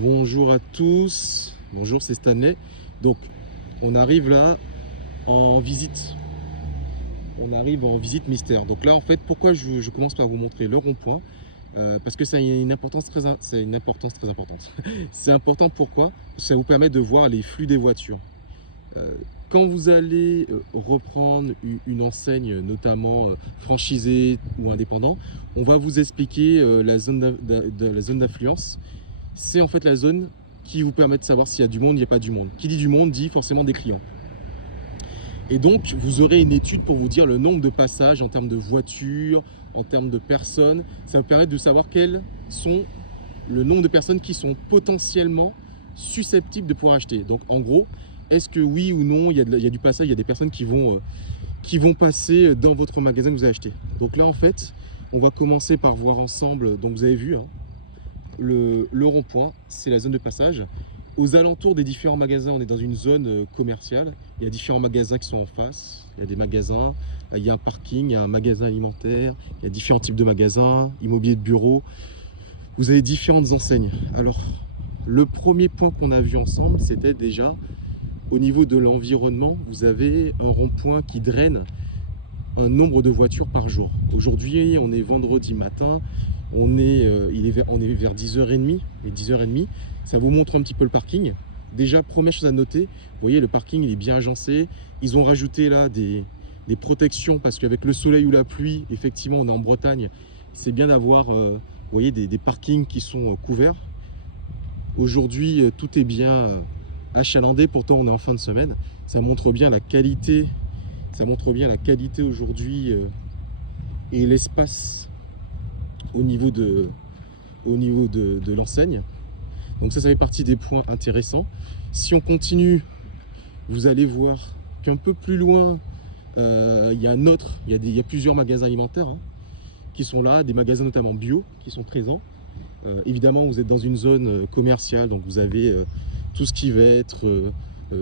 Bonjour à tous, bonjour, c'est Stanley. Donc on arrive là en visite, on arrive en visite mystère. Donc là en fait pourquoi je commence par vous montrer le rond-point. Parce que ça a une importance c'est une importance très importante. C'est important pourquoi? Ça vous permet de voir les flux des voitures. Euh, Quand vous allez reprendre une enseigne, notamment franchisée ou indépendant, on va vous expliquer la zone d'affluence. C'est en fait la zone qui vous permet de savoir s'il y a du monde, il n'y a pas du monde. Qui dit du monde dit forcément des clients. Et donc, vous aurez une étude pour vous dire le nombre de passages en termes de voitures, en termes de personnes. Ça vous permet de savoir quels sont le nombre de personnes qui sont potentiellement susceptibles de pouvoir acheter. Donc, en gros, est-ce que oui ou non, il y a du passage, il y a des personnes qui vont passer dans votre magasin que vous avez acheté. Donc là, en fait, on va commencer par voir ensemble, donc vous avez vu, hein, le rond-point, c'est la zone de passage. Aux alentours des différents magasins, on est dans une zone commerciale. Il y a différents magasins qui sont en face. Il y a des magasins, il y a un parking, il y a un magasin alimentaire, il y a différents types de magasins, immobilier de bureaux. Vous avez différentes enseignes. Alors, le premier point qu'on a vu ensemble, c'était déjà au niveau de l'environnement. Vous avez un rond-point qui draine un nombre de voitures par jour. Aujourd'hui, on est vendredi matin. On est vers 10h30 et 10h30. Ça vous montre un petit peu le parking. Déjà, première chose à noter, vous voyez, le parking il est bien agencé. Ils ont rajouté là des protections parce qu'avec le soleil ou la pluie, effectivement, on est en Bretagne. C'est bien d'avoir vous voyez, des parkings qui sont couverts. Aujourd'hui, tout est bien achalandé. Pourtant, on est en fin de semaine. Ça montre bien la qualité. Ça montre bien la qualité aujourd'hui et l'espace au niveau de l'enseigne. Donc ça fait partie des points intéressants. Si on continue, vous allez voir qu'un peu plus loin, il y a plusieurs magasins alimentaires hein, qui sont là, des magasins notamment bio qui sont présents. Évidemment, vous êtes dans une zone commerciale, donc vous avez tout ce qui va être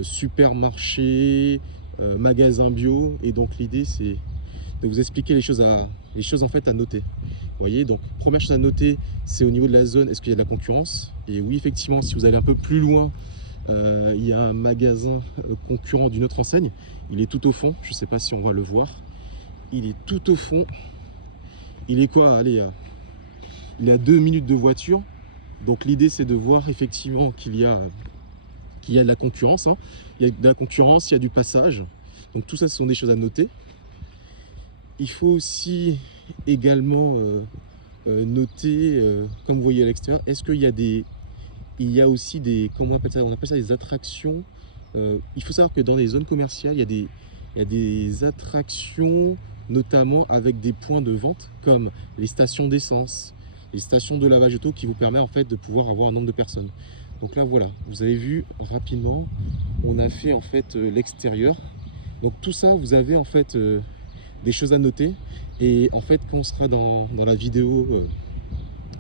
supermarché, magasin bio, et donc l'idée c'est de vous expliquer les choses en fait à noter. Vous voyez, donc première chose à noter, c'est au niveau de la zone, est-ce qu'il y a de la concurrence? Et oui, effectivement, si vous allez un peu plus loin, il y a un magasin concurrent d'une autre enseigne. Il est tout au fond, je ne sais pas si on va le voir. Il est tout au fond. Il est quoi? Allez, il a 2 minutes de voiture. Donc l'idée, c'est de voir effectivement qu'il y a de la concurrence. Hein. Il y a de la concurrence, il y a du passage. Donc tout ça, ce sont des choses à noter. Il faut aussi également noter, comme vous voyez à l'extérieur, est-ce qu'il y a aussi des, comment on appelle ça des attractions. Il faut savoir que dans les zones commerciales, il y a des attractions, notamment avec des points de vente, comme les stations d'essence, les stations de lavage auto, qui vous permettent en fait de pouvoir avoir un nombre de personnes. Donc là, voilà, vous avez vu rapidement, on a fait en fait l'extérieur. Donc tout ça, vous avez en fait des choses à noter, et en fait quand on sera dans la vidéo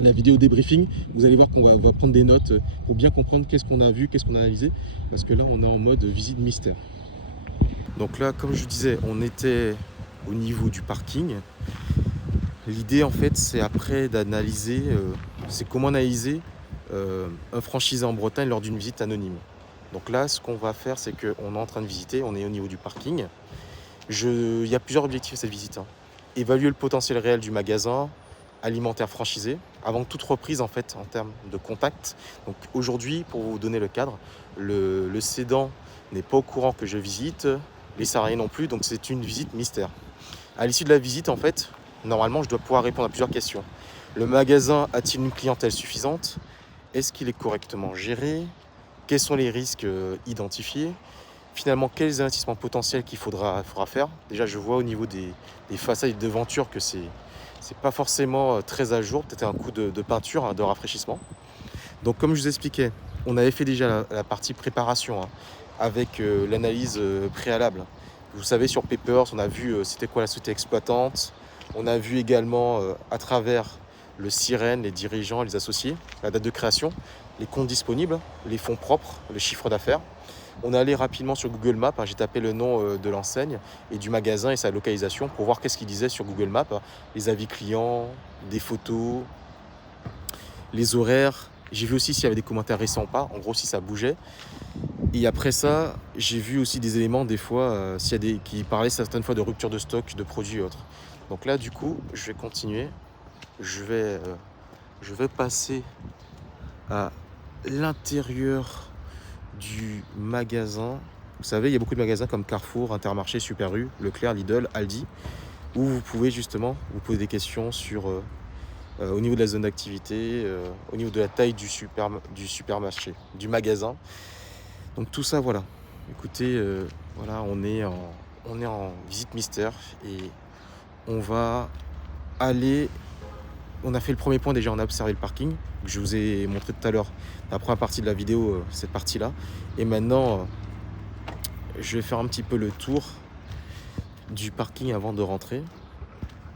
débriefing, vous allez voir qu'on va prendre des notes pour bien comprendre qu'est-ce qu'on a vu, qu'est-ce qu'on a analysé, parce que là on est en mode visite mystère. Donc là, comme je disais, on était au niveau du parking. L'idée en fait c'est après d'analyser, c'est comment analyser un franchisé en Bretagne lors d'une visite anonyme. Donc là ce qu'on va faire, c'est qu'on est en train de visiter, on est au niveau du parking. Il y a plusieurs objectifs à cette visite. Hein. Évaluer le potentiel réel du magasin alimentaire franchisé avant toute reprise en fait en termes de contact. Donc aujourd'hui, pour vous donner le cadre, le cédant n'est pas au courant que je visite, les salariés non plus, donc c'est une visite mystère. À l'issue de la visite, en fait, normalement, je dois pouvoir répondre à plusieurs questions. Le magasin a-t-il une clientèle suffisante? Est-ce qu'il est correctement géré? Quels sont les risques identifiés? Finalement, quels investissements potentiels qu'il faudra faire? Déjà, je vois au niveau des façades et de devanture que c'est pas forcément très à jour, peut-être un coup de peinture, hein, de rafraîchissement. Donc, comme je vous expliquais, on avait fait déjà la partie préparation hein, avec l'analyse préalable. Vous savez, sur Papers, on a vu c'était quoi la société exploitante. On a vu également à travers le SIREN, les dirigeants, les associés, la date de création, les comptes disponibles, les fonds propres, le chiffre d'affaires. On est allé rapidement sur Google Maps, hein, j'ai tapé le nom de l'enseigne et du magasin et sa localisation pour voir qu'est-ce qu'il disait sur Google Maps, hein, les avis clients, des photos, les horaires, J'ai vu aussi s'il y avait des commentaires récents ou pas, en gros si ça bougeait. Et après ça, j'ai vu aussi des éléments des fois, s'il y a des qui parlaient certaines fois de rupture de stock de produits et autres. Donc là du coup, je vais continuer. Je vais passer à l'intérieur du magasin. Vous savez, il y a beaucoup de magasins comme Carrefour, Intermarché, Super U, Leclerc, Lidl, Aldi, où vous pouvez justement vous poser des questions sur au niveau de la zone d'activité, au niveau de la taille du supermarché, du magasin. Donc tout ça, voilà. Écoutez, voilà, on est en visite mystère et on va aller. On a fait le premier point déjà, on a observé le parking. Je vous ai montré tout à l'heure la première partie de la vidéo, cette partie-là. Et maintenant, je vais faire un petit peu le tour du parking avant de rentrer.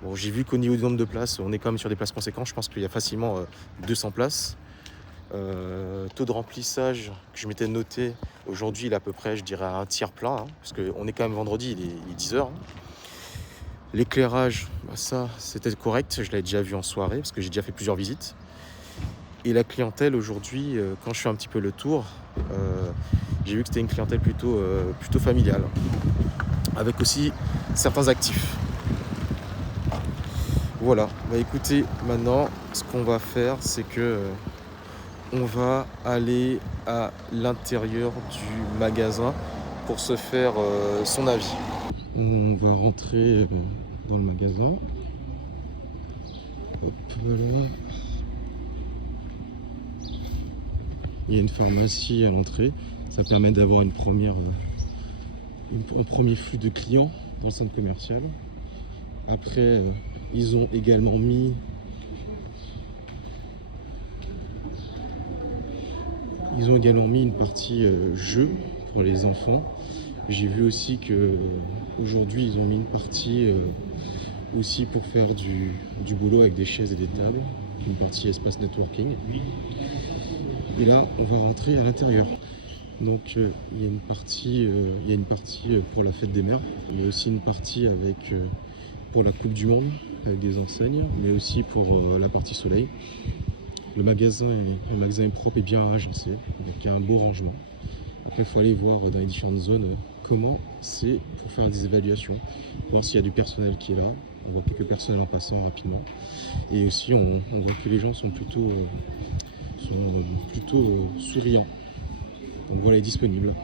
Bon, j'ai vu qu'au niveau du nombre de places, on est quand même sur des places conséquentes. Je pense qu'il y a facilement 200 places. Taux de remplissage que je m'étais noté, aujourd'hui il est à peu près, je dirais, à un tiers plein, hein, parce qu'on est quand même vendredi, il est 10h. Hein. L'éclairage, bah ça c'était correct, je l'avais déjà vu en soirée, parce que j'ai déjà fait plusieurs visites. Et la clientèle aujourd'hui, quand je fais un petit peu le tour, j'ai vu que c'était une clientèle plutôt familiale, avec aussi certains actifs. Voilà, bah écoutez, maintenant ce qu'on va faire, c'est que on va aller à l'intérieur du magasin pour se faire son avis. On va rentrer dans le magasin. Hop, voilà. Il y a une pharmacie à l'entrée. Ça permet d'avoir un premier flux de clients dans le centre commercial. Après, ils ont également mis une partie jeu pour les enfants. J'ai vu aussi que aujourd'hui ils ont mis une partie aussi pour faire du boulot avec des chaises et des tables, une partie espace networking. Et là, on va rentrer à l'intérieur. Donc il y a une partie pour la fête des mères, il y a aussi une partie avec pour la Coupe du Monde avec des enseignes, mais aussi pour la partie soleil. Le magasin est propre et bien agencé, donc il y a un beau rangement. Après, il faut aller voir dans les différentes zones comment c'est pour faire des évaluations, voir s'il y a du personnel qui est là. On voit quelques personnels en passant rapidement. Et aussi, on voit que les gens sont plutôt souriants. Donc voilà, il est disponible.